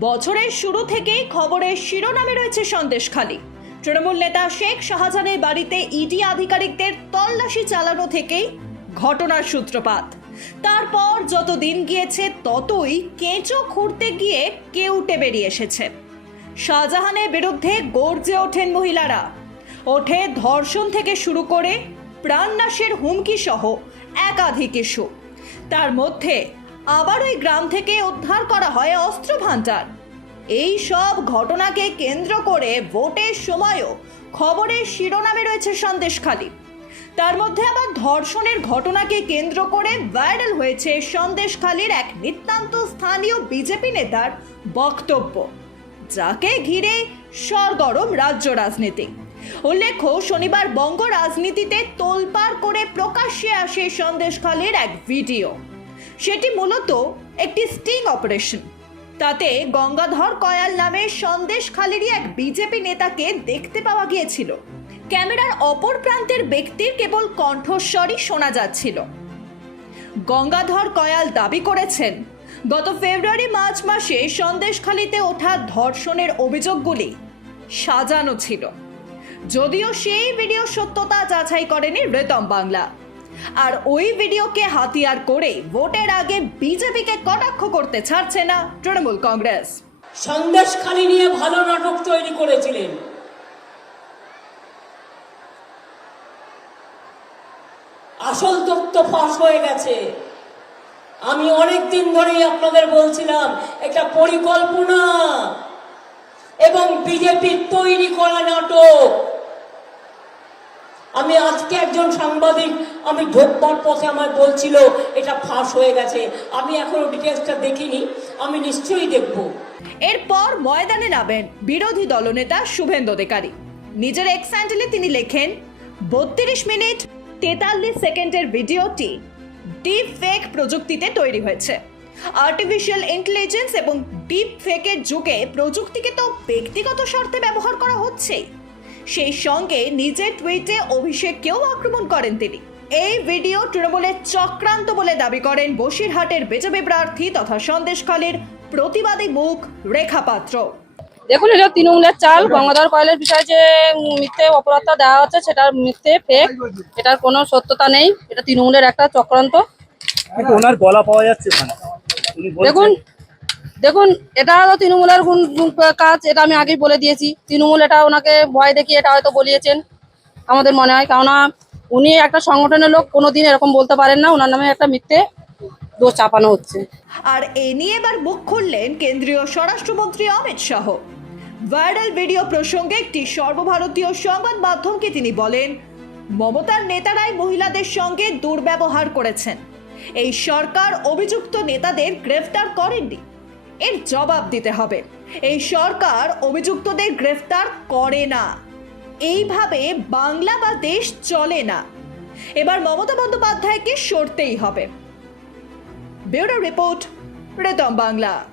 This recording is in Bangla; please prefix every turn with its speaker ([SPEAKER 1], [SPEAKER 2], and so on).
[SPEAKER 1] বছরের শুরু থেকেই খবরের শিরোনামে রয়েছে সন্দেশখালী তৃণমূল নেতা শেখ শাহজাহানের বাড়িতে ইডি আধিকারিকদের তল্লাশি চালানো থেকেই ঘটনার সূত্রপাত। তারপর যত দিন গিয়েছে, ততই কেঁচো খুঁড়তে গিয়ে কেউটে বেরিয়ে এসেছে। শাহজাহানের বিরুদ্ধে গর্জে ওঠেন মহিলারা। ওঠে ধর্ষণ থেকে শুরু করে প্রাণনাশের হুমকি সহ একাধিক ইস্যু। তার মধ্যে আবার ওই গ্রাম থেকে উদ্ধার করা হয় অস্ত্র ভাণ্ডার এই সব ঘটনাকে কেন্দ্র করে ভোটের সময়ও খবরের শিরোনামে রয়েছে সন্দেশখালী তার মধ্যে আবার ধর্ষণের ঘটনাকে কেন্দ্র করে ভাইরাল হয়েছে সন্দেশখালীর এক নিতান্ত স্থানীয় বিজেপি নেতার বক্তব্য, যাকে ঘিরে সরগরম রাজ্য রাজনীতি। উল্লেখ্য, শনিবার বঙ্গ রাজনীতিতে তোলপাড় করে প্রকাশ্যে আসে সন্দেশখালীর এক ভিডিও। সেটি মূলত একটি স্টিং অপারেশন। তাতে গঙ্গাধর কয়াল নামে সন্দেশখালীরই এক বিজেপি নেতাকে দেখতে পাওয়া গিয়েছিল। ক্যামেরার অপর প্রান্তের ব্যক্তির কেবল কণ্ঠস্বরই শোনা যাচ্ছিল। গঙ্গাধর কয়াল দাবি করেছেন, গত ফেব্রুয়ারি মার্চ মাসে সন্দেশখালিতে ওঠা ধর্ষণের অভিযোগগুলি সাজানো ছিল। যদিও সেই ভিডিও সত্যতা যাচাই করেনি রেতম বাংলা। আর ওই ভিডিওকে হাতিয়ার করে ভোটের আগে বিজেপিকে কটাক্ষ করতে ছাড়ছে না তৃণমূল কংগ্রেস।
[SPEAKER 2] সন্দেশখালি নিয়ে ভালো নাটক তৈরি করেছিলেন। আসল তথ্য ফাঁস হয়ে গেছে। আমি অনেক দিন ধরেই আপনাদের বলছিলাম একটা পরিকল্পনা। এবং বিজেপির তৈরি করা নাটক। আমি আজকে একজন সাংবাদিক, আমি ঢোকবার পথে আমায় বলছিল, এটা ফাঁস হয়ে গেছে। আমি এখনও ডিটেলসটা দেখিনি, আমি নিশ্চয়ই দেখব।
[SPEAKER 1] এরপর ময়দানে নামেন বিরোধী দলনেতা শুভেন্দু অধিকারী। নিজের এক্স তিনি লেখেন, বত্রিশ মিনিট তেতাল্লিশ সেকেন্ডের ভিডিওটি ডিপ ফেক প্রযুক্তিতে তৈরি হয়েছে। আর্টিফিশিয়াল ইন্টেলিজেন্স এবং ডিপ ফেকের যুগে প্রযুক্তিকে তো ব্যক্তিগত স্বার্থে ব্যবহার করা হচ্ছেই। সেই সঙ্গে নিজের টুইটে অভিষেককেও আক্রমণ করেন তিনি। এই ভিডিও তৃণমূলের চক্রান্ত বলে দাবি করেন বসিরহাটের বিজেপি প্রার্থী তথা সন্দেশখালীর প্রতিবাদী মুখ রেখা পাত্র।
[SPEAKER 3] দেখুন এটা তৃণমূলের চাল। গঙ্গাধর কয়েলের বিষয়ে যে মিথ্যে অপরাধটা দেওয়া হচ্ছে সেটার মিথ্যে ফেক এটার কোনো সত্যতা নেই। এটা তৃণমূলের একটা চক্রান্ত।
[SPEAKER 4] ওনার গলা পাওয়া যাচ্ছে
[SPEAKER 3] দেখুন দেখুন, এটা তো তৃণমূলের কাজ, এটা আমি আগেই বলে দিয়েছি। তৃণমূল এটা ওনাকে ভয় দেখিয়ে এটা হয়তো বলিয়েছেন, আমাদের মনে হয়। কেননা, উনি একটা সংগঠনের লোক, কোনোদিন এরকম বলতে পারেন না, ওনার নামে একটা মিথ্যে দোষ চাপানো হচ্ছে।
[SPEAKER 1] আর এ নিয়ে এবার মুখ খুললেন কেন্দ্রীয় স্বরাষ্ট্রমন্ত্রী অমিত শাহ। ভাইরাল ভিডিও প্রসঙ্গে একটি সর্বভারতীয় সংবাদ মাধ্যমকে তিনি বলেন, মমতার নেতারাই মহিলাদের সঙ্গে দুর্ব্যবহার করেছেন। এই সরকার অভিযুক্ত নেতাদের গ্রেফতার করেননি। এর জবাব দিতে হবে। এই সরকার অভিযুক্তদের গ্রেফতার করে না। এইভাবে বাংলা বা দেশ চলে না। এবার মমতা বন্দ্যোপাধ্যায়কে সরতেই হবে। ব্যুরো রিপোর্ট রেতম বাংলা।